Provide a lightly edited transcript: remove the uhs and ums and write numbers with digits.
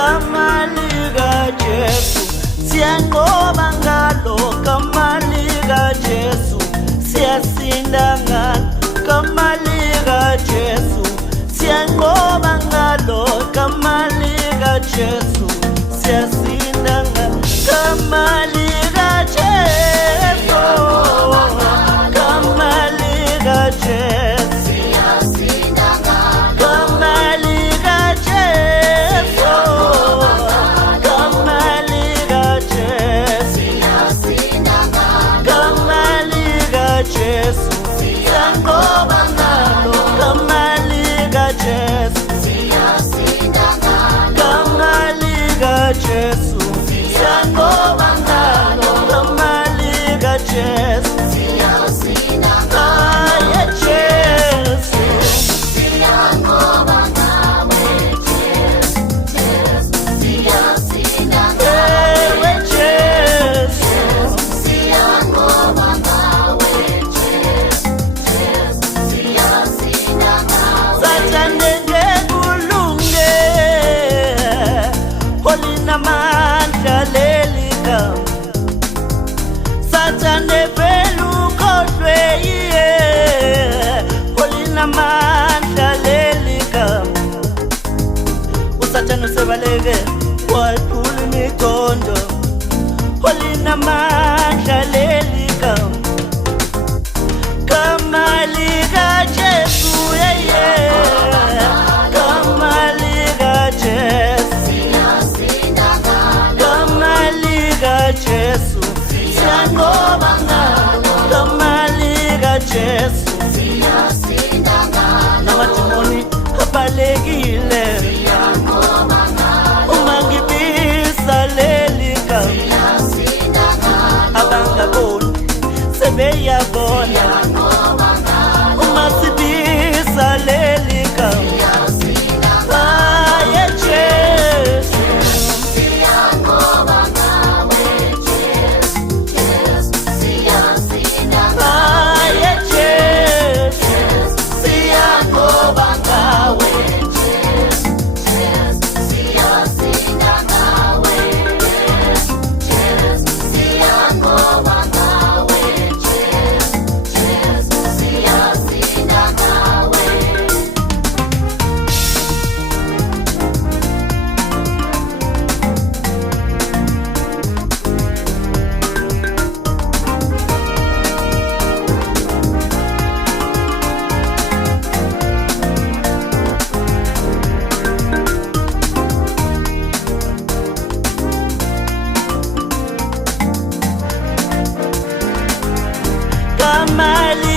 gama likaJesu siyanqoba ngalo, gama likaJesu siyasinda ngalo, gama likaJesu siyanqoba ngalo, gama likaJesu siyasinda ngalo, gama likaJesu, gama likaJesu. Usathane usebaleke waphula imiqondo, olinamandla leli gama, gama likaJesu, gama likaJesu, gama likaJesu siyanqoba ngalo, gama likaJesu namadimoni abalekile. Uma ngibisa leli gama abangaboni sebeyabona, uma sibisa leli gama Kamali